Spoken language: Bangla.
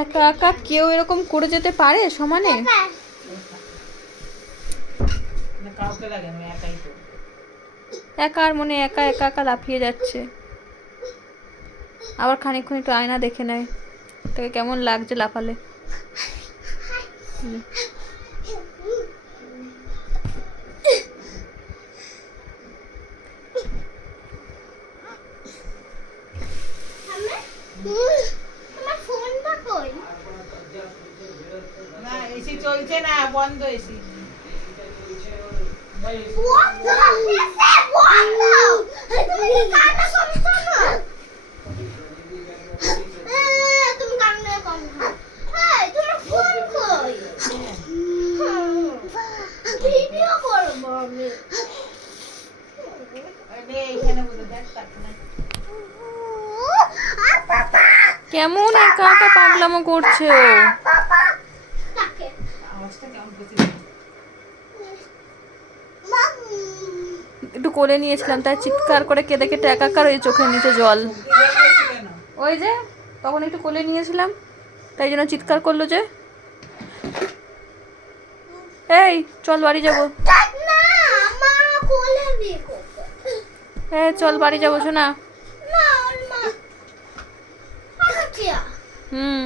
একা একা কেউ এরকম করে যেতে পারে সমানে? একা আর মনে একা একা একা লাফিয়ে যাচ্ছে। আবার খানিকক্ষণ একটু আয়না দেখে নেয় তাকে কেমন লাগছে লাফালে। না এসি চলছে না, বন্ধ এসি। কেমন একা একা পাগলামো করছে ও। একটু কোলে নিয়েছিলাম তাই চিৎকার করে কেঁদে কেটে একাকার ওই চোখের নিচে জল। ওই যে তখন একটু কোলে নিয়েছিলাম তাই জন্য চিৎকার করলো যে। এই চল বাড়ি যাবো। হ্যাঁ চল বাড়ি যাবো শোনা। হুম।